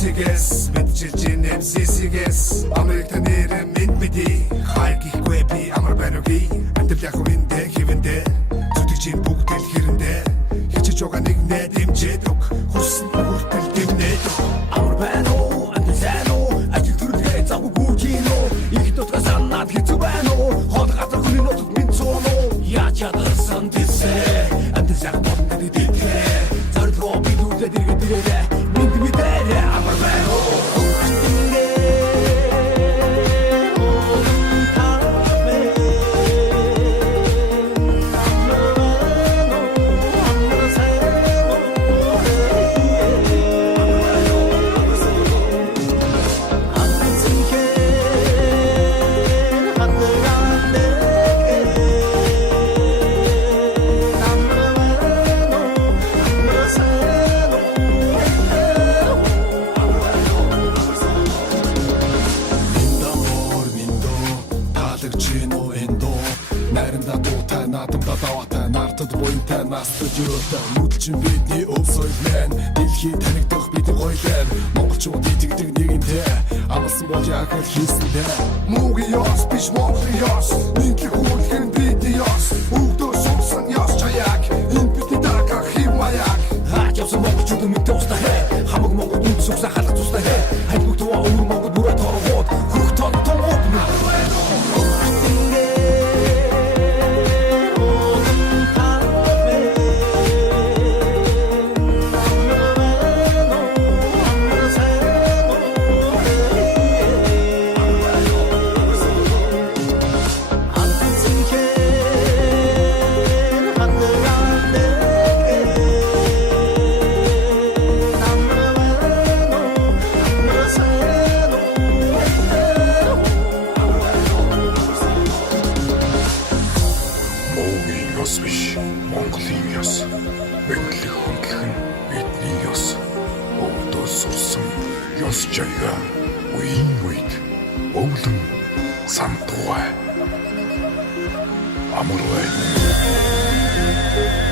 Төвцгээс мэдчилж нэмсисгээс Америкт нэр мэд мэдий хайгихгүй би амар байноги амтэл яг үндэ хивэндэ зүтгэж бүгд л хэрэндэ хичээж байгаа нэг нэ дэмжээдэг хүссэн бүртэл дэмнэдэг амар байна уу амтэл сайн уу ажил төрөлгээ завгүй гүчинө их дотгоо санаад хэцүү байна уу хол газар хүний нотод минь цооно яаж ядсан тэсэ амтэл яг бодно дитгэ зардроо би дүүдэ дэргэ Нүдчин бидний өв соёлмен дэлхий танигдах бидний гойлен монголчууд итгэдэг нэгэнтэй амлсан бол яг л хийсэндээ муугийн ёс биш монголын ёс нийтлэг хөрөлгөн бидний ёс өвдөө сумсан ёс чаяг энэ бидний дараах хэв маяг хаач явсан монголчууд мэдээ устаа хэ хамаг монгол үнд суксаа халах тустай хэ хайгуг тоо өвөр монгол бүрэ торгоод хөх тон томод Ёс жаяга үеийн үед өвлөн сантугай амар байна.